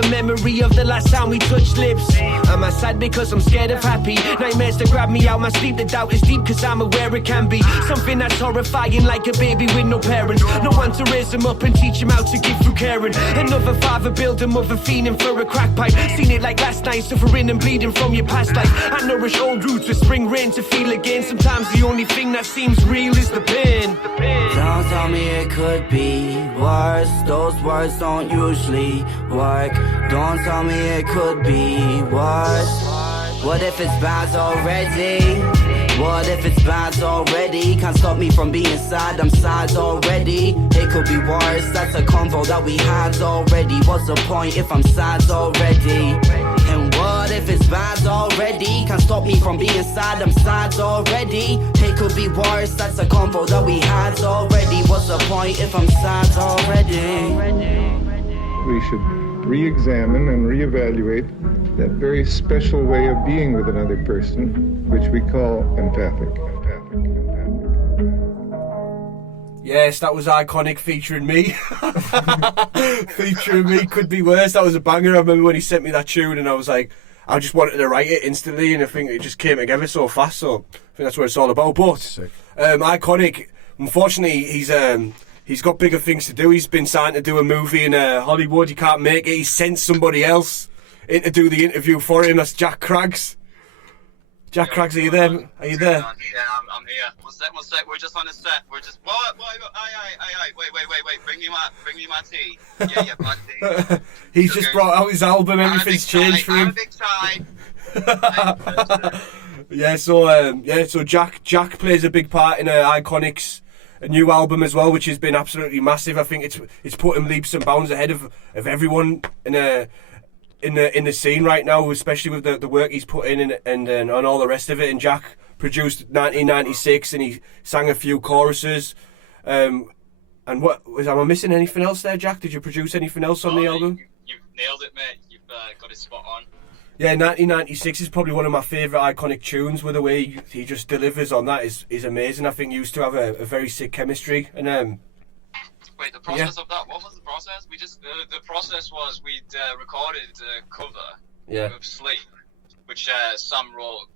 the memory of the last time we touched lips. Am I sad because I'm scared of happy? Nightmares that grab me out my sleep, the doubt is deep cause I'm aware it can be something that's horrifying, like a baby with no parents. No one to raise him up and teach him how to give through caring. Another father build a mother fiending for a crack pipe. Seen it like last night, suffering and bleeding from your past life. I nourish old roots with spring rain to feel again. Sometimes the only thing that seems real is the pain. Don't tell me it could be worse. Those words don't usually work. Don't tell me it could be worse. What if it's bad already? What if it's bad already? Can't stop me from being sad, I'm sad already. It could be worse, that's a convo that we had already. What's the point if I'm sad already? And what if it's bad already? Can't stop me from being sad, I'm sad already. It could be worse, that's a convo that we had already. What's the point if I'm sad already? We should re-examine and re-evaluate that very special way of being with another person, which we call empathic. Yes, that was Eyeconic featuring me. Featuring me, could be worse. That was a banger. I remember when he sent me that tune and I was like, I just wanted to write it instantly, and I think it just came together so fast, so I think that's what it's all about. But Eyeconic, unfortunately, he's got bigger things to do. He's been signed to do a movie in Hollywood. He can't make it. He sent somebody else in to do the interview for him. That's Jack Craggs. Jack Craggs, are you there? Are you there? Yeah, I'm here. One sec. We're just on the set. We're just. What? Aye. Wait. Bring me my tea. Yeah, my tea. He's just brought out his album. Everything's changed for him. I'm a big tie. So Jack plays a big part in Eyeconic's a new album as well, which has been absolutely massive. I think it's put him leaps and bounds ahead of everyone in the scene right now, especially with the work he's put in and on all the rest of it. And Jack produced 1996 and he sang a few choruses. And am I missing anything else there, Jack? Did you produce anything else on the album? You've nailed it, mate. You've got it spot on. Yeah, 1996 is probably one of my favourite Eyeconic tunes. With the way he just delivers on that is amazing. I think he used to have a very sick chemistry. And wait, the process of that, what was the process? We just the process was we'd recorded a cover of Sleep, which Sam wrote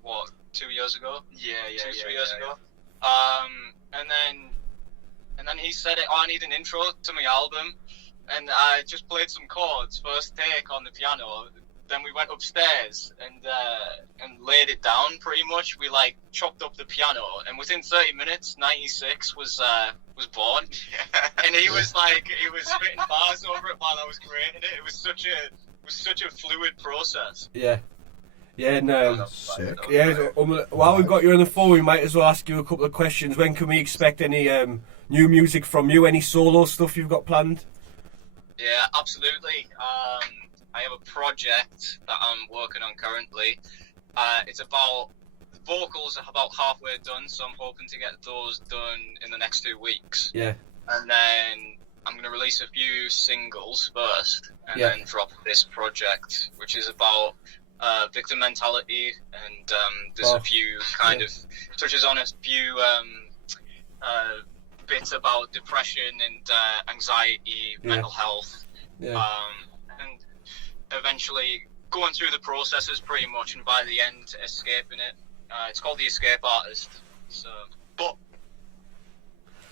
2 years ago? Yeah, 3 years ago. And then he said, I need an intro to my album, and I just played some chords, first take on the piano. Then we went upstairs and laid it down pretty much. We chopped up the piano, and within 30 minutes, 96 was born. And he was spitting bars over it while I was creating it. It was such a fluid process. Yeah. Yeah, no. Sick. Yeah, while we've got you on the phone, we might as well ask you a couple of questions. When can we expect any new music from you? Any solo stuff you've got planned? Yeah, absolutely. I have a project that I'm working on currently. It's about vocals are about halfway done, so I'm hoping to get those done in the next 2 weeks. Yeah. And then I'm going to release a few singles first, and then drop this project, which is about victim mentality, and there's a few touches on a few bits about depression and anxiety, mental health, and eventually going through the processes pretty much, and by the end escaping it. It's called The Escape Artist. So, but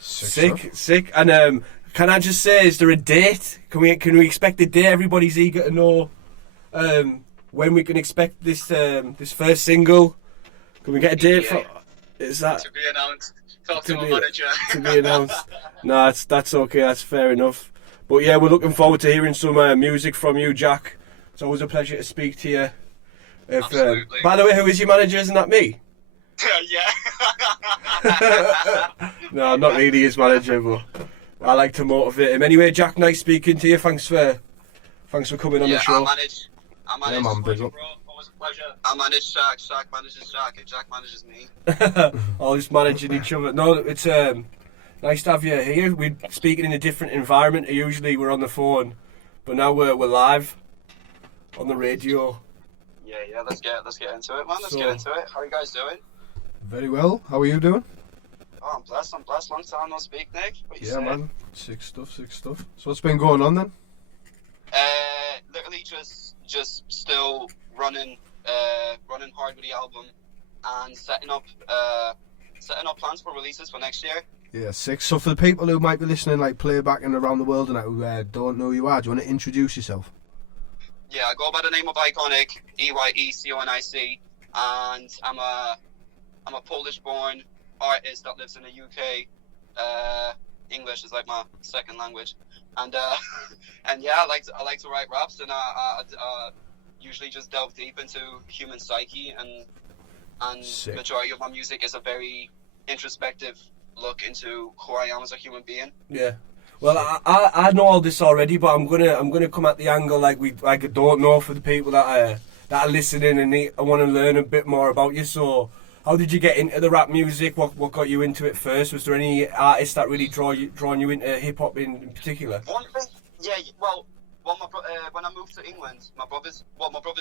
sick. And can I just say, is there a date? Can we expect a date? Everybody's eager to know when we can expect this first single. Can we get a date for? Is that to be announced? Talk to my manager. To be announced. No, that's okay. That's fair enough. But yeah, we're looking forward to hearing some music from you, Jack. It's always a pleasure to speak to you. Absolutely. By the way, who is your manager? Isn't that me? Yeah. No, I'm not really his manager, but I like to motivate him. Anyway, Jack, nice speaking to you. Thanks for coming on the show. I manage. Yeah, man, big up. Always a pleasure. I manage Shakk. Shakk manages Jack, and Jack manages me. Always managing each other. No, it's nice to have you here. We're speaking in a different environment. Usually we're on the phone, but now we're live on the radio. Yeah. Let's get into it, man. Let's get into it. How are you guys doing? Very well. How are you doing? Oh, I'm blessed. Long time no speak, Nick. What you say? Man. Sick stuff. So what's been going on then? literally just still running hard with the album and setting up plans for releases for next year. Yeah, sick. So for the people who might be listening, like playback and around the world and that, who don't know who you are, do you want to introduce yourself? Yeah, I go by the name of Eyeconic, Eyeconic, and I'm a Polish-born artist that lives in the UK. English is like my second language, and yeah, I like to write raps, and I usually just delve deep into human psyche, and sick. Majority of my music is a very introspective look into who I am as a human being. Yeah. Well, I know all this already, but I'm gonna come at the angle like I don't know for the people that are listening and I want to learn a bit more about you. So, how did you get into the rap music? What got you into it first? Was there any artists that really drawn you into hip hop in particular? One thing, yeah. Well, when I moved to England, my brothers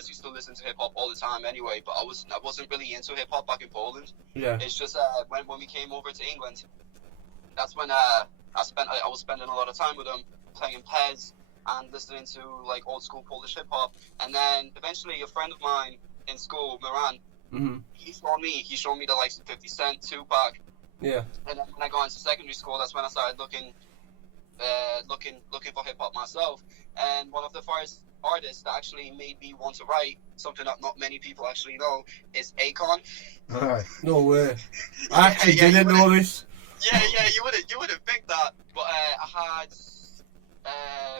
used to listen to hip hop all the time anyway. But I wasn't really into hip hop back in Poland. Yeah. It's just when we came over to England, that's when I was spending a lot of time with them, playing Pez and listening to like old school Polish hip hop. And then eventually a friend of mine in school, Miran, he showed me the likes of 50 Cent, Tupac. Yeah. And then when I got into secondary school, that's when I started looking for hip hop myself. And one of the first artists that actually made me want to write something that not many people actually know is Akon. Alright. No way. I actually didn't know this. Yeah, you wouldn't think that, but I had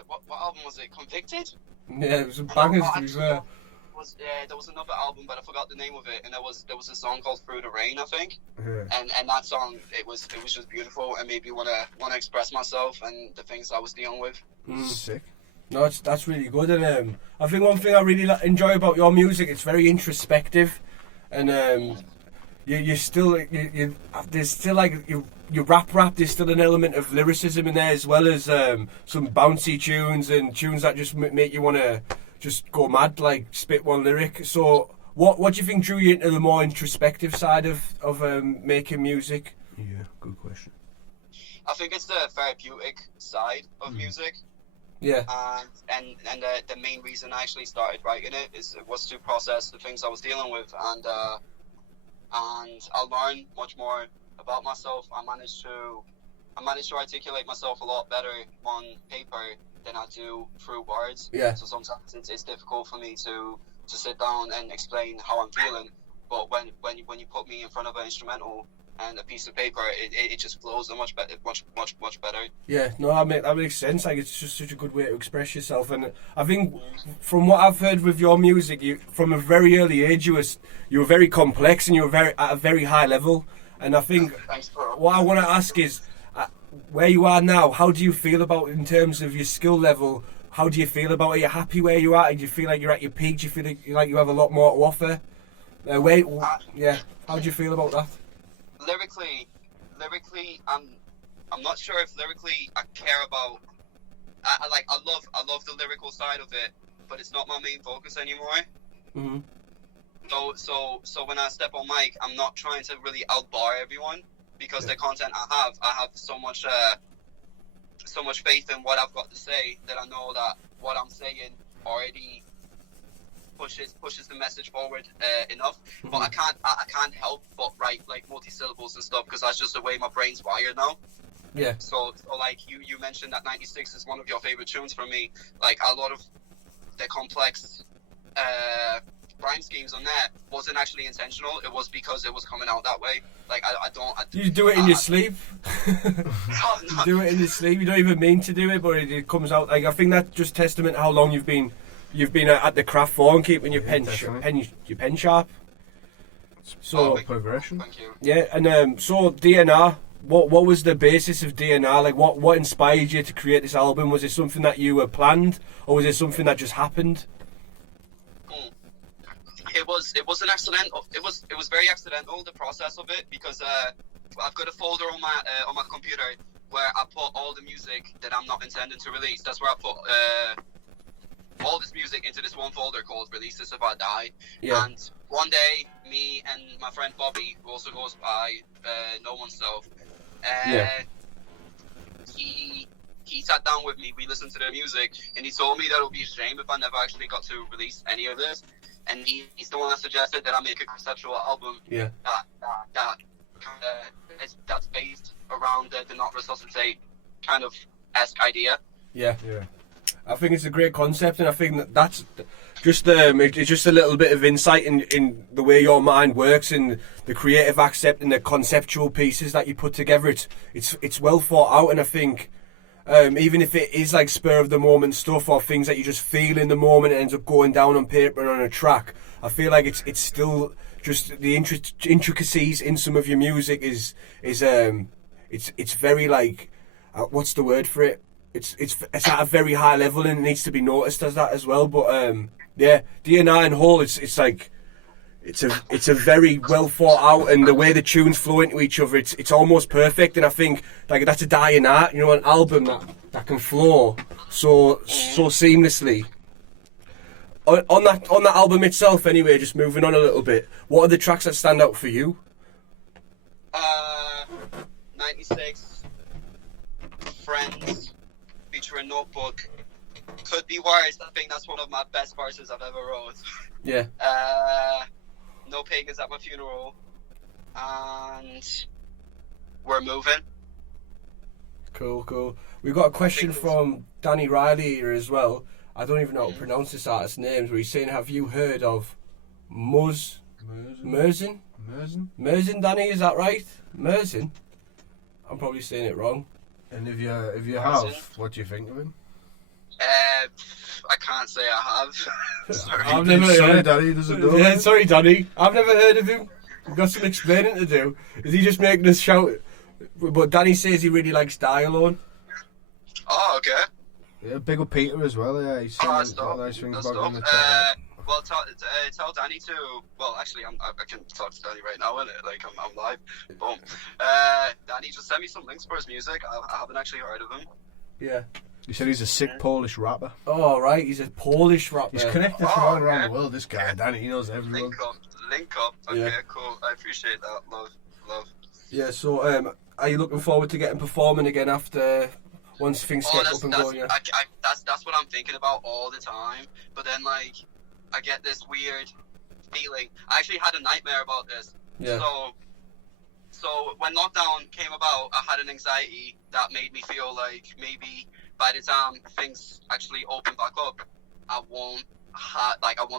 what album was it? Convicted. Yeah, it was some bangers to be fair. There was another album, but I forgot the name of it, and there was a song called Through the Rain, I think. Yeah. And that song, it was just beautiful and made me wanna express myself and the things I was dealing with. Sick. No, that's really good, and I think one thing I really enjoy about your music, it's very introspective, and you still there's still like you rap. There's still an element of lyricism in there as well as some bouncy tunes and tunes that just make you want to just go mad, like spit one lyric. So what do you think drew you into the more introspective side of making music? Yeah, good question. I think it's the therapeutic side of music. Yeah. And the main reason I actually started writing it was to process the things I was dealing with, and I learned much more about myself. I managed to articulate myself a lot better on paper than I do through words. Yeah. So sometimes it's difficult for me to sit down and explain how I'm feeling. But when you put me in front of an instrumental and a piece of paper, it just flows much better. Yeah, no, that makes sense. Like, it's just such a good way to express yourself, and I think from what I've heard with your music, you from a very early age you were very complex and you were at a very high level. And I think what I want to ask is, where you are now, how do you feel about in terms of your skill level? How do you feel about it? Are you happy where you are? Do you feel like you're at your peak? Do you feel like you have a lot more to offer? How do you feel about that? Lyrically, I'm not sure if lyrically I care about. I love the lyrical side of it, but it's not my main focus anymore. Mm-hmm. So when I step on mic, I'm not trying to really outbar everyone, because the content I have so much faith in what I've got to say that I know that what I'm saying already pushes the message forward enough. But I can't help but write like multi-syllables and stuff, because that's just the way my brain's wired now. Yeah. So like you mentioned that 96 is one of your favorite tunes for me. Like, a lot of the complex rhyme schemes on there wasn't actually intentional. It was because it was coming out that way. Like, you do it in your sleep. No. You do it in your sleep. You don't even mean to do it, but it comes out. Like, I think that's just testament to how long you've been at the craft for and keeping your pen sharp. So progression. Thank you. Yeah, and so DNR. What was the basis of DNR? Like, what inspired you to create this album? Was it something that you planned, or was it something that just happened? It was an accident. It was very accidental, the process of it, because I've got a folder on my computer where I put all the music that I'm not intending to release. That's where I put all this music into this one folder called Releases If I Die. Yeah. And one day, me and my friend Bobby, who also goes by No Oneself, he he sat down with me, we listened to the music, and he told me that it would be a shame if I never actually got to release any of this. And he's the one that suggested that I make a conceptual album that's based around the Not Resuscitate kind of esque idea. Yeah. I think it's a great concept, and I think that's just it's just a little bit of insight in the way your mind works and the creative accept and the conceptual pieces that you put together. It's well thought out, and I think even if it is like spur of the moment stuff or things that you just feel in the moment and ends up going down on paper and on a track, I feel like it's still just the intricacies in some of your music is it's very like what's the word for it? It's at a very high level and it needs to be noticed as that as well. But DNI and Hall, it's like it's a very well thought out, and the way the tunes flow into each other, it's almost perfect. And I think like that's a dying art, an album that can flow so seamlessly. On that album itself, anyway, just moving on a little bit, what are the tracks that stand out for you? 96, Friends, featuring Notebook, Could Be Worse. I think that's one of my best verses I've ever wrote. Yeah. No Pagans at My Funeral, and We're Moving. Cool. We've got a question from Danny Riley here as well. I don't even know how to pronounce this artist's names, where he's saying, have you heard of Merzin, Danny, is that right? Merzin? I'm probably saying it wrong. And if you have, what do you think of him? I can't say I have. Sorry. Sorry, Danny, doesn't know. Yeah, sorry, Danny. I've never heard of him. We've got some explaining to do. Is he just making us shout? But Danny says he really likes Die Alone. Oh, okay. Yeah, big up Peter as well. Yeah, he's saying nice things about him. Well, tell Danny to. Well, actually, I can talk to Danny right now, innit? Like I'm live. Boom. Danny, just send me some links for his music. I haven't actually heard of him. Yeah. He said he's a sick Polish rapper. Right, he's a Polish rapper. He's connected from all around the world. This guy, Danny, he knows everyone. Link up. Okay, cool. I appreciate that. Love. Yeah. So, are you looking forward to getting performing again once things get up and going? Yeah? That's what I'm thinking about all the time. But then, like, I get this weird feeling. I actually had a nightmare about this. Yeah. So when lockdown came about, I had an anxiety that made me feel like maybe by the time things actually open back up, I won't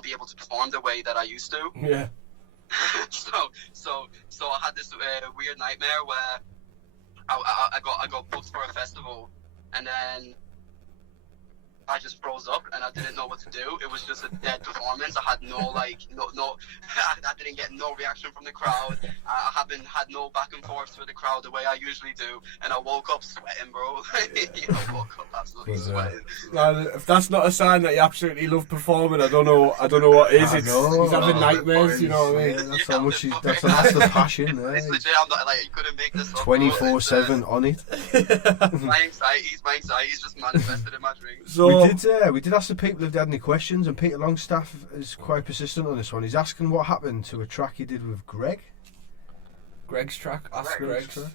be able to perform the way that I used to. Yeah. So I had this weird nightmare where I got booked for a festival, and then I just froze up and I didn't know what to do. It was just a dead performance. I had no I didn't get no reaction from the crowd. I haven't had no back and forth with the crowd the way I usually do, and I woke up sweating, bro. I woke up absolutely sweating. If that's not a sign that you absolutely love performing, I don't know what is. He's having nightmares, you know what I mean? Yeah, that's how much that's the passion there. It's legit. I'm not like, you couldn't make this up. 24/7 on it. My anxiety's just manifested in my dreams. So We did ask the people if they had any questions, and Peter Longstaff is quite persistent on this one. He's asking what happened to a track he did with Greg. Greg's track? Ask Greg's track.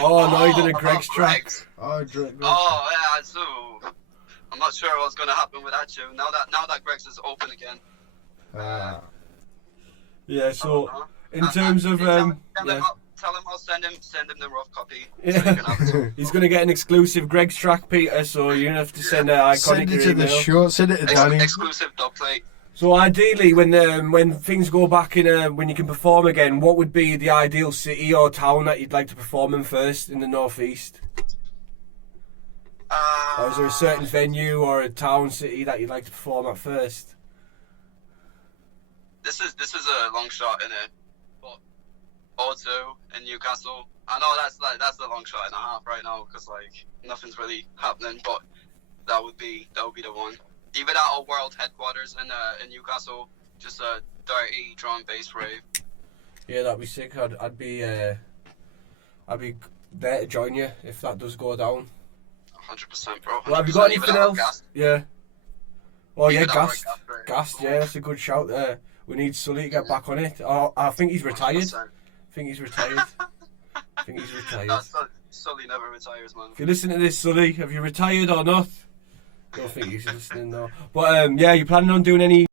Oh, no, he did a Greg's track. Oh, Greg. Oh, yeah, so I'm not sure what's going to happen with that tune. Now that Greg's is open again. Yeah, so in terms of... Tell him I'll send him the rough copy. Yeah. So he can have it. He's going to get an exclusive Greg's track, Peter, so you're going to have to send Eyeconic Send it to email. the show. Send it to Danny. Exclusive dubplate. So ideally, when things go back when you can perform again, what would be the ideal city or town that you'd like to perform in first in the northeast? Or is there a certain venue or a town, city that you'd like to perform at first? This is a long shot, innit? But O2 in Newcastle. I know that's a long shot and a half right now because like nothing's really happening. But that would be the one. Even at our world headquarters in Newcastle, just a dirty drum and bass rave. Yeah, that'd be sick. I'd be there to join you if that does go down. 100%, bro. 100%. Well, have you got anything else? Gassed. Yeah. Oh yeah, Even gassed. our Gassed. Yeah, that's a good shout there. We need Sully to get back on it. Oh, I think he's retired. 100%. I think he's retired. No, Sully never retires, man. If you listen to this, Sully, have you retired or not? I don't think he's listening though. But yeah, you planning on doing any